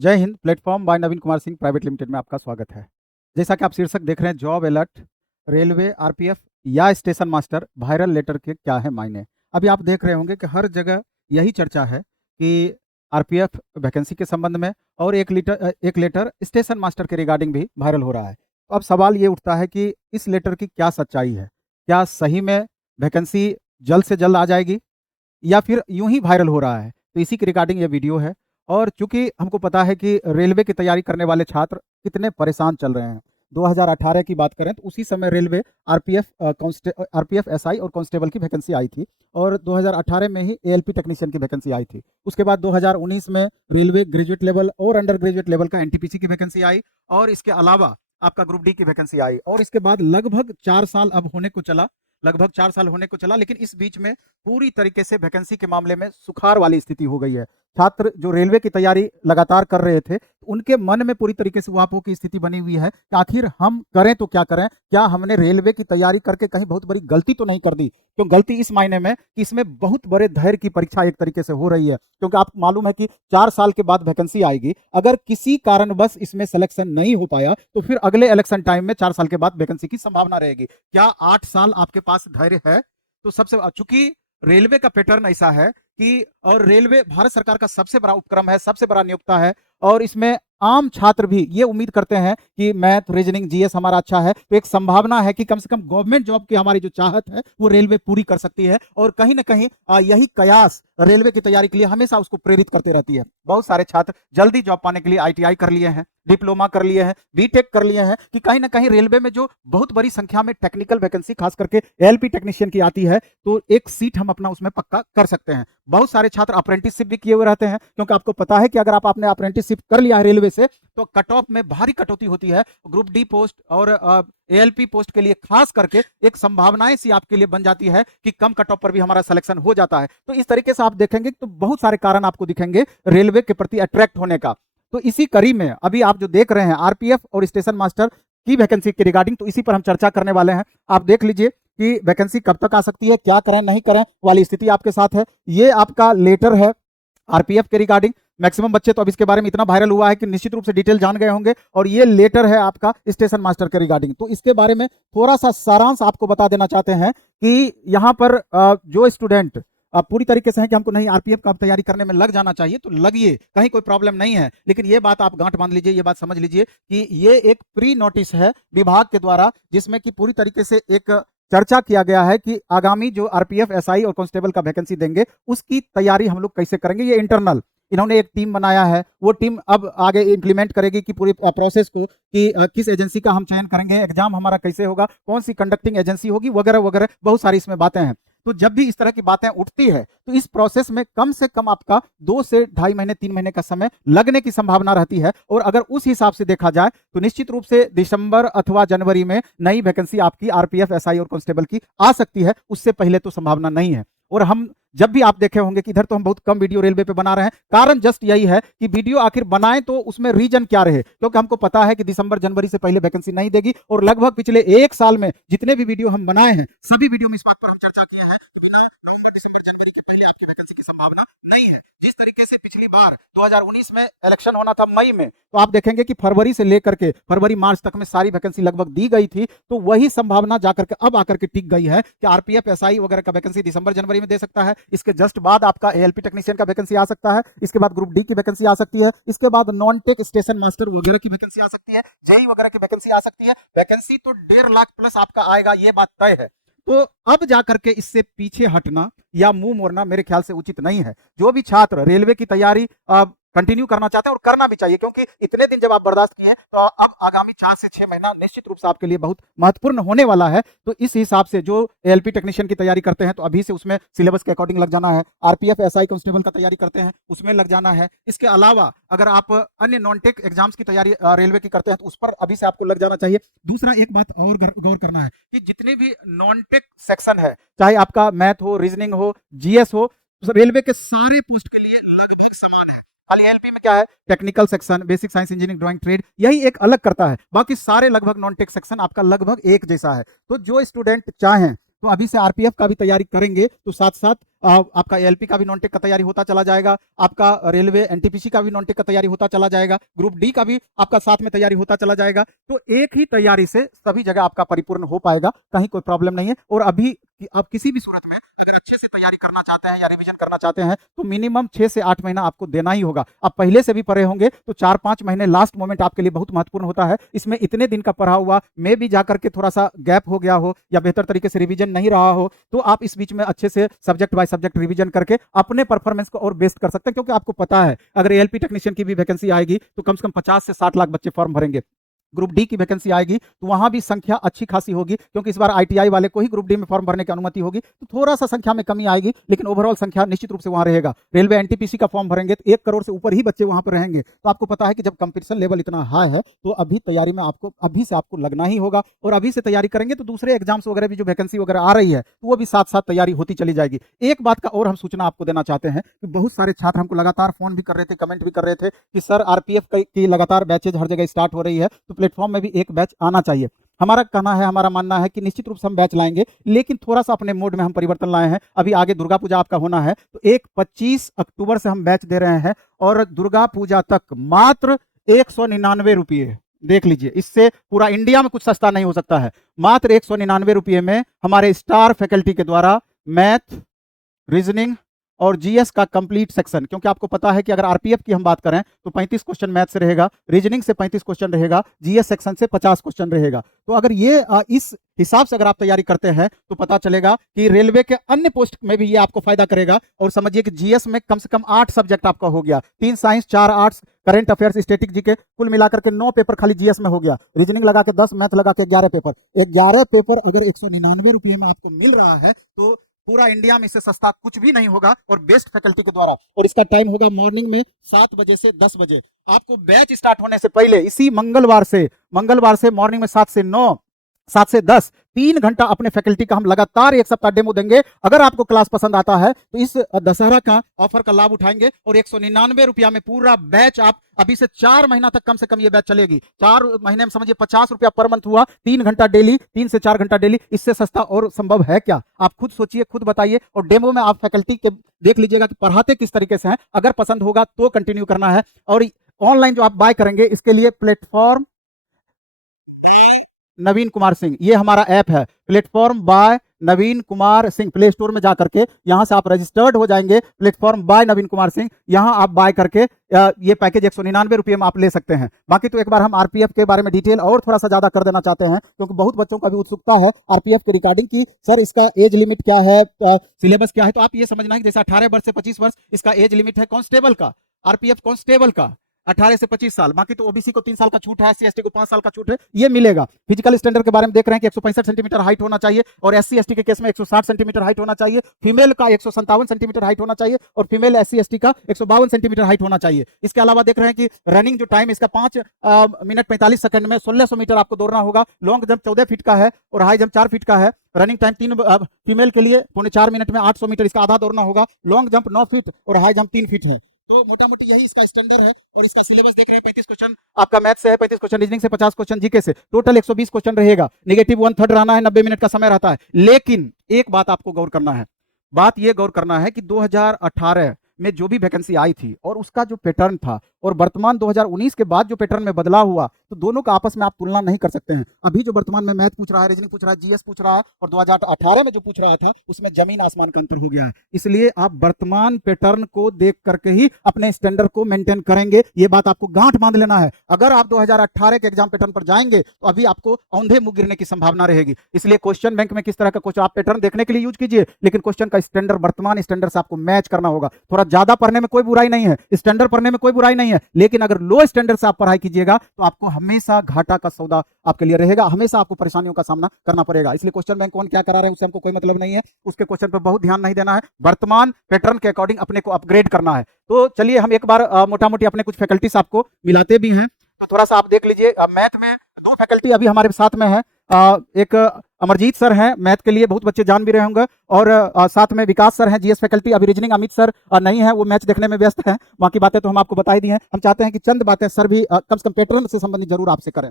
जय Hind. Platform bye नवीन Kumar Singh private limited में आपका स्वागत है। जैसा कि आप शीर्षक देख रहे हैं, जॉब अलर्ट, रेलवे, आरपीएफ या स्टेशन मास्टर वायरल लेटर के क्या है मायने। अभी आप देख रहे होंगे कि हर जगह यही चर्चा है कि आरपीएफ वैकेंसी के संबंध में और एक लेटर स्टेशन मास्टर के रिगार्डिंग भी वायरल हो रहा है। तो अब सवाल ये उठता है कि इस लेटर की क्या सच्चाई है। क्या सही में वैकेंसी जल्द से जल्द आ जाएगी या फिर यूं ही वायरल हो रहा है। तो इसी के रिगार्डिंग ये वीडियो है। और चूंकि हमको पता है कि रेलवे की तैयारी करने वाले छात्र कितने परेशान चल रहे हैं। 2018 की बात करें तो उसी समय रेलवे आरपीएफ एसआई और कांस्टेबल की वैकेंसी आई थी और 2018 में ही एएलपी टेक्नीशियन की वैकेंसी आई थी। उसके बाद 2019 में रेलवे ग्रेजुएट लेवल और अंडर ग्रेजुएट लेवल का एनटीपीसी की वैकेंसी आई और इसके अलावा आपका ग्रुप डी की वैकेंसी आई और इसके बाद लगभग 4 साल अब होने को चला, लगभग 4 साल होने को चला। लेकिन इस बीच में पूरी तरीके से वैकेंसी के मामले में सुखाड़ वाली स्थिति हो गई है। छात्र जो रेलवे की तैयारी लगातार कर रहे थे, उनके मन में पूरी तरीके से उहापोह की स्थिति बनी हुई है कि आखिर हम करें तो क्या करें। क्या हमने रेलवे की तैयारी करके कहीं बहुत बड़ी गलती तो नहीं कर दी। तो गलती इस मायने में कि इसमें बहुत बड़े धैर्य की परीक्षा एक तरीके से हो रही है, क्योंकि आपको मालूम है कि 4 साल के बाद वैकेंसी आएगी। अगर किसी कारणवश इसमें सिलेक्शन नहीं हो पाया तो फिर अगले इलेक्शन टाइम में 4 साल के बाद वैकेंसी की संभावना रहेगी। क्या 8 साल आपके पास धैर्य है? तो सबसे चूंकि रेलवे का पैटर्न ऐसा है कि और रेलवे भारत सरकार का सबसे बड़ा उपक्रम है, सबसे बड़ा नियोक्ता है और इसमें आम छात्र भी ये उम्मीद करते हैं कि मैथ, रीजनिंग, जीएस हमारा अच्छा है तो एक संभावना है कि कम से कम गवर्नमेंट जॉब की हमारी जो चाहत है वो रेलवे पूरी कर सकती है। और कहीं ना कहीं यही कयास रेलवे की तैयारी के लिए हमेशा उसको प्रेरित करते रहती है। बहुत सारे छात्र जल्दी जॉब पाने के लिए आईटीआई कर लिए हैं, डिप्लोमा कर लिए हैं, बीटेक कर लिए हैं कि कहीं ना कहीं रेलवे में जो बहुत बड़ी संख्या में टेक्निकल वैकेंसी खास करके एलपी टेक्नीशियन की आती है तो एक सीट हम अपना उसमें पक्का कर सकते हैं। बहुत सारे छात्र अप्रेंटिसशिप भी किए हुए रहते हैं, क्योंकि आपको पता है कि अगर आपने अप्रेंटिसशिप कर लिया है रेलवे से तो कट ऑफ में भारी कटौती होती है। ग्रुप डी पोस्ट और एएलपी पोस्ट के लिए खास करके एक संभावनाएं सी आपके लिए बन जाती है कि कम कट ऑफ पर भी हमारा सिलेक्शन हो जाता है। तो इस तरीके से आप देखेंगे तो बहुत सारे कारण आपको दिखेंगे रेलवे के प्रति अट्रैक्ट होने का। तो इसी कड़ी में अभी आप जो देख रहे हैं आरपीएफ और स्टेशन मास्टर की वैकेंसी के रिगार्डिंग, तो इसी पर हम चर्चा करने वाले हैं। आप देख लीजिए कि वैकेंसी कब तक आ सकती है, क्या करें नहीं करें वाली स्थिति आपके साथ है। ये आपका लेटर है आरपीएफ के रिगार्डिंग। मैक्सिमम बच्चे तो अब इसके बारे में इतना वायरल हुआ है कि निश्चित रूप से डिटेल जान गए होंगे। और ये लेटर है आपका स्टेशन मास्टर के रिगार्डिंग। तो इसके बारे में थोड़ा सा सारांश आपको बता देना चाहते हैं कि यहाँ पर जो स्टूडेंट पूरी तरीके से है कि हमको नहीं आरपीएफ का तैयारी करने में लग जाना चाहिए तो लगिए, कहीं कोई प्रॉब्लम नहीं है। लेकिन ये बात आप गांठ बांध लीजिए, ये बात समझ लीजिए कि ये एक प्री नोटिस है विभाग के द्वारा, जिसमें कि पूरी तरीके से एक चर्चा किया गया है कि आगामी जो आरपीएफ एसआई और कांस्टेबल का वैकेंसी देंगे उसकी तैयारी हम लोग कैसे करेंगे। ये इंटरनल इन्होंने एक टीम बनाया है, वो टीम अब आगे इंप्लीमेंट करेगी कि पूरी प्रोसेस को कि किस एजेंसी का हम चयन करेंगे, एग्जाम हमारा कैसे होगा, कौन सी कंडक्टिंग एजेंसी होगी, वगैरह वगैरह बहुत सारी इसमें बातें हैं। तो जब भी इस तरह की बातें उठती है तो इस प्रोसेस में कम से कम आपका 2 से 2.5 महीने 3 महीने का समय लगने की संभावना रहती है। और अगर उस हिसाब से देखा जाए तो निश्चित रूप से दिसंबर अथवा जनवरी में नई वैकेंसी आपकी आरपीएफ एसआई और कांस्टेबल की आ सकती है, उससे पहले तो संभावना नहीं है। और हम जब भी आप देखे होंगे कि इधर तो हम बहुत कम वीडियो रेलवे पे बना रहे हैं, कारण जस्ट यही है कि वीडियो आखिर बनाएं तो उसमें रीजन क्या रहे, क्योंकि हमको पता है कि दिसंबर जनवरी से पहले वैकेंसी नहीं देगी। और लगभग पिछले 1 साल में जितने भी वीडियो हम बनाए हैं सभी वीडियो में इस बात पर हम चर्चा किए हैं कि नवंबर दिसंबर जनवरी के पहले आपकी वैकेंसी की संभावना नहीं है। जिस तरीके से पिछली बार 2019 में इलेक्शन होना था मई में, तो आप देखेंगे कि फरवरी से लेकर के फरवरी मार्च तक में सारी वैकेंसी लगभग दी गई थी। तो वही संभावना जाकर के अब आकर के टिक गई है कि आरपीएफ एसआई वगैरह का वैकेंसी दिसंबर जनवरी में दे सकता है। इसके जस्ट बाद आपका एएलपी टेक्नीशियन का वैकेंसी आ सकता है, इसके बाद ग्रुप डी की वैकेंसी आ सकती है, इसके बाद नॉन टेक स्टेशन मास्टर वगैरह की वैकेंसी आ सकती है, जेई वगैरह की वैकेंसी आ सकती है। वैकेंसी तो 1.5 लाख प्लस आपका आएगा, ये बात तय है। तो अब जाकर के इससे पीछे हटना या मुंह मोड़ना मेरे ख्याल से उचित नहीं है। जो भी छात्र रेलवे की तैयारी कंटिन्यू करना चाहते हैं और करना भी चाहिए, क्योंकि इतने दिन जब आप बर्दाश्त किए हैं तो अब आगामी 4 से 6 महीना निश्चित रूप से आपके लिए बहुत महत्वपूर्ण होने वाला है। तो इस हिसाब से जो एएलपी टेक्नीशियन की तैयारी करते हैं तो अभी से उसमें सिलेबस के अकॉर्डिंग लग जाना है। आरपीएफ एसआई कांस्टेबल का तैयारी करते हैं उसमें लग जाना है। इसके अलावा अगर आप अन्य नॉन टेक एग्जाम्स की तैयारी रेलवे की करते हैं तो उस पर अभी से आपको लग जाना चाहिए। दूसरा एक बात और गौर करना है कि जितने भी नॉन टेक सेक्शन है, चाहे आपका मैथ हो, रीजनिंग हो, जीएस हो, रेलवे के सारे पोस्ट के लिए लगभग समान है। खाली एलपी में क्या है, technical section, basic science, engineering, drawing, trade, यही एक अलग करता है। बाकी सारे लगभग नॉन टेक सेक्शन आपका लगभग एक जैसा है। तो जो स्टूडेंट चाहें तो अभी से आरपीएफ का भी तैयारी करेंगे तो साथ साथ आपका एएलपी का भी नॉन टेक का तैयारी होता चला जाएगा, आपका रेलवे एनटीपीसी का भी नॉन टेक का तैयारी होता चला जाएगा, ग्रुप डी का भी आपका साथ में तैयारी होता चला जाएगा। तो एक ही तैयारी से सभी जगह आपका परिपूर्ण हो पाएगा, कहीं कोई प्रॉब्लम नहीं है। और अभी आप किसी भी सूरत में अगर अच्छे से तैयारी करना चाहते हैं या रिवीजन करना चाहते हैं तो मिनिमम 6 से 8 महीना आपको देना ही होगा। आप पहले से भी पढ़े होंगे तो 4-5 महीने लास्ट मोमेंट आपके लिए बहुत महत्वपूर्ण होता है। इसमें इतने दिन का पढ़ा हुआ में भी जाकर के थोड़ा सा गैप हो गया हो या बेहतर तरीके से रिवीजन नहीं रहा हो, तो आप इस बीच में अच्छे से सब्जेक्ट बाय सब्जेक्ट रिवीजन करके अपने परफॉर्मेंस को और बेस्ट कर सकते हैं। क्योंकि आपको पता है अगर एएलपी टेक्नीशियन की भी वैकेंसी आएगी तो कम से कम 50 से 60 लाख बच्चे फॉर्म भरेंगे। ग्रुप डी की वैकेंसी आएगी तो वहां भी संख्या अच्छी खासी होगी, क्योंकि इस बार आईटीआई वाले को ही ग्रुप डी में फॉर्म भरने की अनुमति होगी, तो थोड़ा सा संख्या में कमी आएगी, लेकिन ओवरऑल संख्या निश्चित रूप से वहां रहेगा। रेलवे एनटीपीसी का फॉर्म भरेंगे तो 1 करोड़ से ऊपर ही बच्चे वहां पर रहेंगे। तो आपको पता है कि जब कंपटीशन लेवल इतना हाई है तो अभी तैयारी में आपको अभी से आपको लगना ही होगा, और अभी से तैयारी करेंगे तो दूसरे एग्जाम्स वगैरह भी जो वैकेंसी वगैरह आ रही है तो वो भी साथ साथ तैयारी होती चली जाएगी। एक बात का और हम सूचना आपको देना चाहते हैं कि बहुत सारे छात्र हमको लगातार फोन भी कर रहे थे, कमेंट भी कर रहे थे कि सर आरपीएफ की लगातार बैचेज हर जगह स्टार्ट हो रही है तो प्लेटफॉर्म में भी एक बैच आना चाहिए। हमारा कहना है, हमारा मानना है कि निश्चित रूप से हम बैच लाएंगे, लेकिन थोड़ा सा अपने मोड में हम परिवर्तन लाए हैं। अभी आगे दुर्गा पूजा आपका होना है तो 25 अक्टूबर से हम बैच दे रहे हैं, और दुर्गा पूजा तक मात्र 199 रुपये। देख लीजिए, इससे पूरा इंडिया में कुछ सस्ता नहीं हो सकता है। मात्र 199 रुपये में हमारे स्टार फैकल्टी के द्वारा मैथ, रीजनिंग और जीएस का कंप्लीट सेक्शन, क्योंकि आपको पता है कि अगर आरपीएफ की हम बात करें तो 35 क्वेश्चन मैथ से रहेगा, रीजनिंग से 35 क्वेश्चन रहेगा, जीएस सेक्शन से 50 क्वेश्चन रहेगा। तो अगर ये इस हिसाब से अगर आप तैयारी करते हैं तो पता चलेगा कि रेलवे के अन्य पोस्ट में भी ये आपको फायदा करेगा। और समझिए कि जीएस में कम से कम 8 सब्जेक्ट आपका हो गया, 3 science, 4 arts, current affairs, static GK, कुल मिलाकर के 9 पेपर खाली जीएस में हो गया। रीजनिंग लगा के 10, मैथ लगा के 11 पेपर। 11 पेपर अगर 199 रुपये में आपको मिल रहा है तो पूरा इंडिया में इससे सस्ता कुछ भी नहीं होगा, और बेस्ट फैकल्टी के द्वारा। और इसका टाइम होगा मॉर्निंग में 7 बजे से 10 बजे। आपको बैच स्टार्ट होने से पहले इसी मंगलवार से मॉर्निंग में 7 से 9, 7 से 10 3 घंटा अपने फैकल्टी का हम लगातार 1 सप्ताह डेमो देंगे। अगर आपको क्लास पसंद आता है तो इस दशहरा का ऑफर का लाभ उठाएंगे, और 199 रुपया में पूरा बैच आप अभी से 4 महीना तक कम से कम ये बैच चलेगी। 4 महीने में समझिए 50 रुपया पर मंथ हुआ, 3 घंटा डेली, 3 से 4 घंटा डेली। इससे सस्ता और संभव है क्या? आप खुद सोचिए, खुद बताइए, और डेमो में आप फैकल्टी के देख लीजिएगा कि पढ़ाते किस तरीके से हैं। अगर पसंद होगा तो कंटिन्यू करना है। और ऑनलाइन जो आप बाय करेंगे इसके लिए प्लेटफॉर्म नवीन कुमार सिंह, ये हमारा ऐप है, प्लेटफॉर्म बाय नवीन कुमार सिंह। प्ले स्टोर में जाकर के यहां से आप रजिस्टर्ड हो जाएंगे, प्लेटफॉर्म बाय नवीन कुमार सिंह, यहां आप बाय करके ये पैकेज 199 रुपये में आप ले सकते हैं। बाकी तो एक बार हम आरपीएफ के बारे में डिटेल और थोड़ा सा ज्यादा कर देना चाहते हैं, क्योंकि बहुत बच्चों का भी उत्सुकता है आरपीएफ के रिगार्डिंग की सर इसका एज लिमिट क्या है, सिलेबस क्या है। तो आप ये समझना है कि जैसे 18 वर्ष से 25 वर्ष इसका एज लिमिट है कांस्टेबल का, आरपीएफ कांस्टेबल का 18 से 25 साल। बाकी तो ओबीसी को 3 साल का छूट है, एससी एसटी को 5 साल का छूट है, ये मिलेगा। फिजिकल स्टैंडर्ड के बारे में देख रहे हैं कि 165 सेंटीमीटर हाइट होना चाहिए, और एससी एसटी के केस में 160 सेंटीमीटर हाइट होना चाहिए, फीमेल का 157 सेंटीमीटर हाइट होना चाहिए, और फीमेल एससी एसटी का 152 सेंटीमीटर हाइट होना चाहिए। इसके अलावा देख रहे हैं कि रनिंग जो टाइम इसका 5 मिनट 45 सेकंड में 1600 मीटर आपको दौड़ना होगा। लॉन्ग जंप 14 फीट का है और हाई जंप 4 फीट का है। रनिंग टाइम 3 फीमेल के लिए 4.25 मिनट में 800 मीटर इसका आधा दौड़ना होगा। लॉन्ग जंप 9 फीट और हाई जंप 3 फीट है। तो मोटा मोटी यही इसका स्टैंडर्ड है। और इसका सिलेबस देख रहे हैं 35 क्वेश्चन आपका मैथ से है, 35 क्वेश्चन रीजनिंग से, 50 क्वेश्चन जीके से, टोटल 120 क्वेश्चन रहेगा। नेगेटिव 1/3 रहना है, 90 मिनट का समय रहता है। लेकिन एक बात आपको गौर करना है, बात यह गौर करना है कि 2018 में जो भी वैकेंसी आई थी और उसका जो पैटर्न था और वर्तमान 2019 के बाद जो पैटर्न में बदलाव हुआ, तो दोनों का आपस में आप तुलना नहीं कर सकते हैं। अभी जो वर्तमान में मैथ पूछ रहा है, रीजनिंग पूछ रहा है, जीएस पूछ रहा है, और 2018 में जो पूछ रहा था उसमें जमीन आसमान का अंतर हो गया है। इसलिए आप वर्तमान पैटर्न को देख करके ही अपने स्टैंडर्ड को मेंटेन करेंगे, ये बात आपको गांठ बांध लेना है। अगर आप 2018 के एग्जाम पैटर्न पर जाएंगे तो अभी आपको औंधे मुंह गिरने की संभावना रहेगी। इसलिए क्वेश्चन बैंक में किस तरह का क्वेश्चन आप पैटर्न देखने के लिए यूज कीजिए, लेकिन क्वेश्चन का स्टैंडर्ड वर्तमान स्टैंडर्ड से आपको मैच करना होगा। थोड़ा ज्यादा पढ़ने में कोई बुराई नहीं है, स्टैंडर्ड पढ़ने में कोई बुराई नहीं है, लेकिन अगर लो स्टैंडर्ड से आप पढ़ाई कीजिएगा तो आपको हमेशा घाटा का सौदा आपके लिए रहेगा, हमेशा आपको परेशानियों का सामना करना पड़ेगा। इसलिए क्वेश्चन बैंक कौन क्या करा रहा है उससे हमको कोई मतलब नहीं है, उसके क्वेश्चन पर बहुत ध्यान नहीं देना है, वर्तमान पैटर्न के अकॉर्डिंग अपने को अपग्रेड करना है। तो चलिए हम एक बार मोटा मोटी अपने कुछ फैकल्टीज आपको मिलाते भी हैं। तो थोड़ा सा आप देख लीजिए, मैथ में 2 फैकल्टी अभी हमारे साथ में है। एक अमरजीत सर हैं, मैथ के लिए बहुत बच्चे जान भी रहे होंगे, और साथ में विकास सर हैं, जीएस फैकल्टी। अभी रीजनिंग अमित सर नहीं है, वो मैच देखने में व्यस्त हैं। बाकी बातें तो हम आपको बता ही दी हैं। हम चाहते हैं कि चंद बातें सर भी कम से कम पैटर्न से संबंधित जरूर आपसे करें।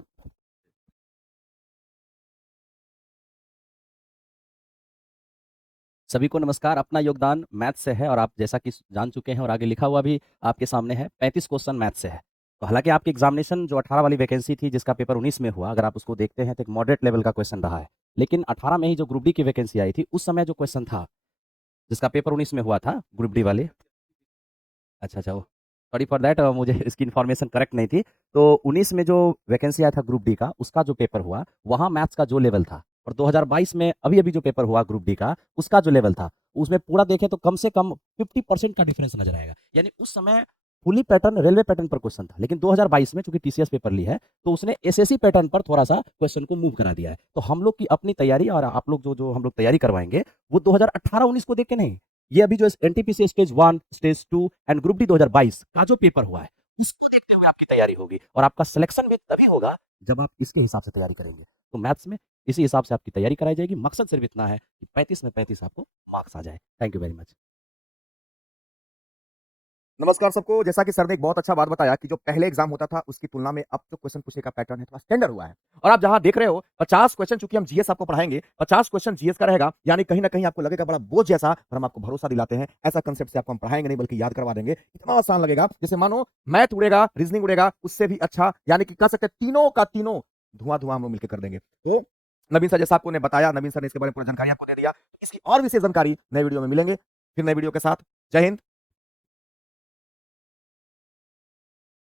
सभी को नमस्कार। अपना योगदान मैथ से है और आप जैसा कि जान चुके हैं और आगे लिखा हुआ भी आपके सामने है, 35 क्वेश्चन मैथ से है। तो हालांकि आपकी एग्जामिनेशन जो 18 वाली वैकेंसी थी जिसका पेपर 19 में हुआ, अगर आप उसको देखते हैं तो एक मॉडरेट लेवल का क्वेश्चन रहा है। लेकिन 18 में ही जो ग्रुप डी की वैकेंसी आई थी उस समय जो क्वेश्चन था जिसका पेपर 19 में हुआ था ग्रुप डी वाले। अच्छा अच्छा, सॉरी फॉर दैट, मुझे इसकी इन्फॉर्मेशन करेक्ट नहीं थी। तो 19 में जो वैकेंसी आया था ग्रुप डी का, उसका जो पेपर हुआ वहाँ मैथ्स का जो लेवल था, और 2022 में अभी अभी जो पेपर हुआ ग्रुप डी का, उसका जो लेवल था, उसमें पूरा देखें तो कम से कम 50% का डिफरेंस नजर आएगा। यानी उस समय फुली पैटर्न रेलवे पैटर्न पर क्वेश्चन था, लेकिन 2022 में चूंकि टीसीएस पेपर ली है तो उसने एसएससी पैटर्न पर थोड़ा सा क्वेश्चन को मूव करा दिया है। तो हम लोग की अपनी तैयारी और आप लोग जो जो हम लोग तैयारी करवाएंगे वो 2018-19 को देख के नहीं, ये अभी जो NTPC stage 1, stage 2 and group D 2022 का जो पेपर हुआ है उसको देखते हुए आपकी तैयारी होगी, और आपका सिलेक्शन भी तभी होगा जब आप इसके हिसाब से तैयारी करेंगे। तो मैथ्स में इसी हिसाब से आपकी तैयारी कराई जाएगी। मकसद सिर्फ इतना है कि 35 में 35 आपको मार्क्स आ जाए। Thank you very much. नमस्कार सबको। जैसा कि सर ने एक बहुत अच्छा बात बताया कि जो पहले एग्जाम होता था उसकी तुलना में अब जो क्वेश्चन पूछने का पैटर्न है थोड़ा स्टैंडर्ड हुआ है। और आप जहां देख रहे हो 50 क्वेश्चन, चूंकि हम जीएस आपको पढ़ाएंगे, 50 क्वेश्चन जीएस का रहेगा, यानी कहीं ना कहीं आपको लगेगा बड़ा बोझ जैसा, पर हम आपको भरोसा दिलाते हैं ऐसा कंसेप्ट से आपको हम पढ़ाएंगे नहीं बल्कि याद करवा देंगे। इतना आसान लगेगा जैसे मानो मैथ उड़ेगा, रीजनिंग उड़ेगा, उससे भी अच्छा, यानी कि कह सकते हैं तीनों का तीनों धुआं धुआं हम लोग मिलकर कर देंगे। तो नवीन सर जैसा आपको ने बताया, नवीन सर ने इसके बारे में पूरी जानकारी आपको दे दिया। इसकी और विशेष जानकारी नए वीडियो में मिलेंगे, फिर नए वीडियो के साथ। जय हिंद।